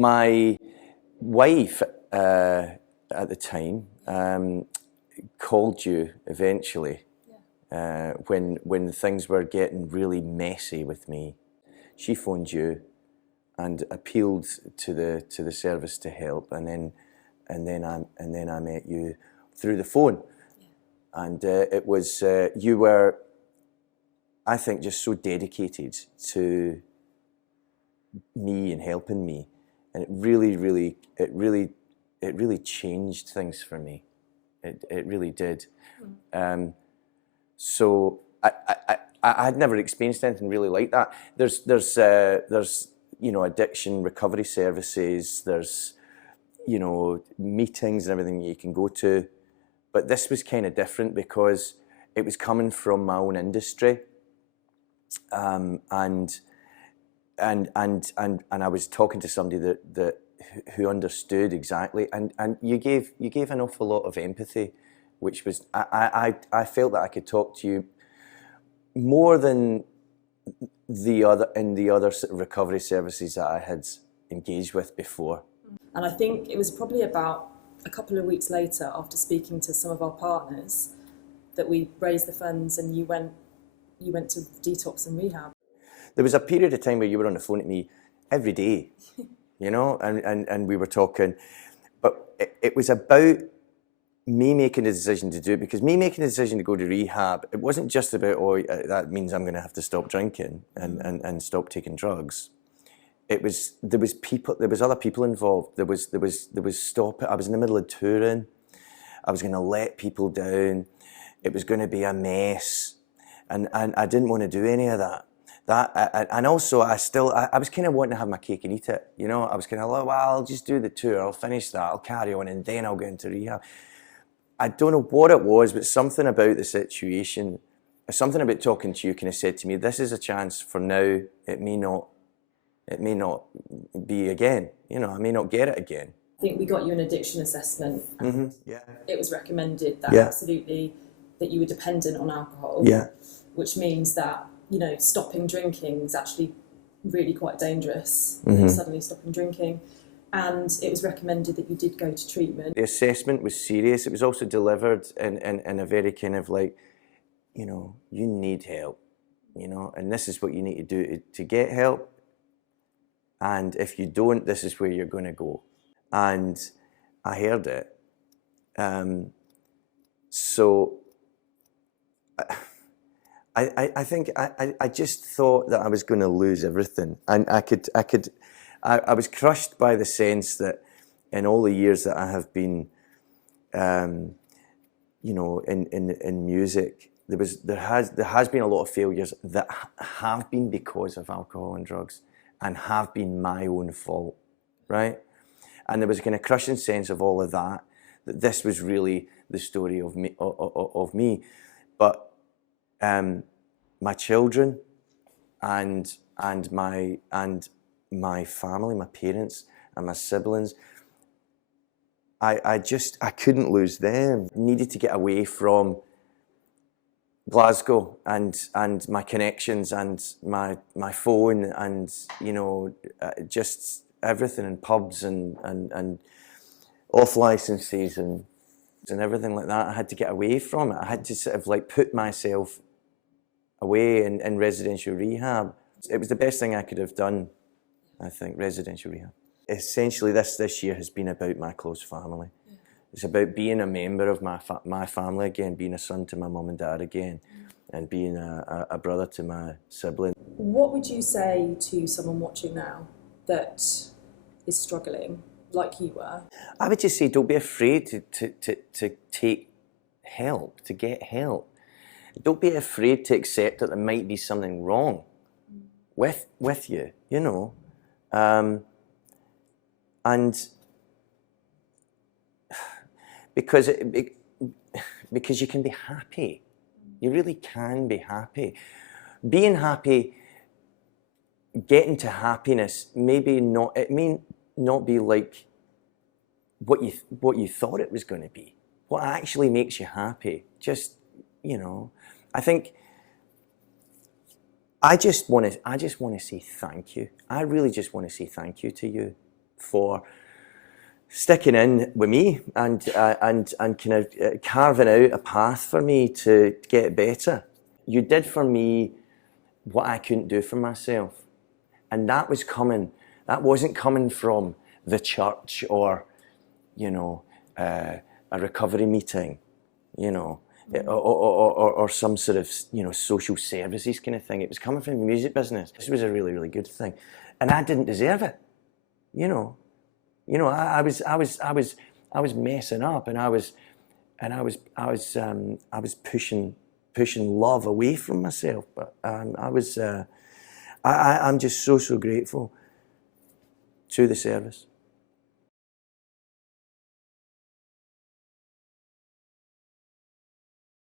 My wife at the time called you eventually when things were getting really messy with me. She phoned you and appealed to the service to help, and then I met you through the phone, and it was you were, I think, just so dedicated to me and helping me, and it really changed things for me. It really did. So I had never experienced anything really like that. There's addiction recovery services. There's meetings and everything you can go to, but this was kind of different because it was coming from my own industry, and I was talking to somebody who understood exactly, and you gave an awful lot of empathy, which was I felt that I could talk to you more than the other recovery services that I had engaged with before. And I think it was probably about a couple of weeks later, after speaking to some of our partners, that we raised the funds and you went to detox and rehab. There was a period of time where you were on the phone to me every day, and we were talking, but it was about me making the decision to do it, because me making the decision to go to rehab, it wasn't just about, that means I'm going to have to stop drinking and stop taking drugs. There was other people involved. There was I was in the middle of touring. I was going to let people down. It was going to be a mess, and I didn't want to do any of that. And also I was kind of wanting to have my cake and eat it. I was kind of like, well, I'll just do the tour. I'll finish that. I'll carry on, and then I'll go into rehab. I don't know what it was, but something about the situation, something about talking to you kind of said to me, this is a chance for now. It may not be again. I may not get it again. I think we got you an addiction assessment. Mm-hmm. Yeah. It was recommended that absolutely that you were dependent on alcohol. Yeah. Which means that, stopping drinking is actually really quite dangerous. Mm-hmm. Suddenly stopping drinking. And it was recommended that you did go to treatment. The assessment was serious. It was also delivered in a very kind of like, you need help, and this is what you need to do to get help. And if you don't, this is where you're going to go. And I heard it. So I think I just thought that I was going to lose everything. And I was crushed by the sense that in all the years that I have been, in music, there has been a lot of failures that have been because of alcohol and drugs, and have been my own fault, right? And there was a kind of crushing sense of all of that this was really the story of me. But my children and my family, my parents and my siblings, I couldn't lose them. Needed to get away from Glasgow and my connections and my phone and just everything, and pubs and off licenses and everything like that. I had to get away from it. I had to sort of like put myself away in residential rehab. It was the best thing I could have done, I think, residential rehab. Essentially this year has been about my close family. It's about being a member of my family again, being a son to my mum and dad again, and being a brother to my sibling. What would you say to someone watching now that is struggling like you were? I would just say, don't be afraid to take help, to get help. Don't be afraid to accept that there might be something wrong with you, and because you can be happy. You really can be happy. Being happy, getting to happiness, it may not be like what you thought it was going to be. What actually makes you happy? Just, I think I just want to say thank you. I really just want to say thank you to you for sticking in with me and kind of carving out a path for me to get better. You did for me what I couldn't do for myself. And that wasn't coming from the church or, a recovery meeting, or some sort of, social services kind of thing. It was coming from the music business. This was a really, really good thing. And I didn't deserve it, I was messing up, and I was pushing love away from myself. But I'm just so grateful to the service.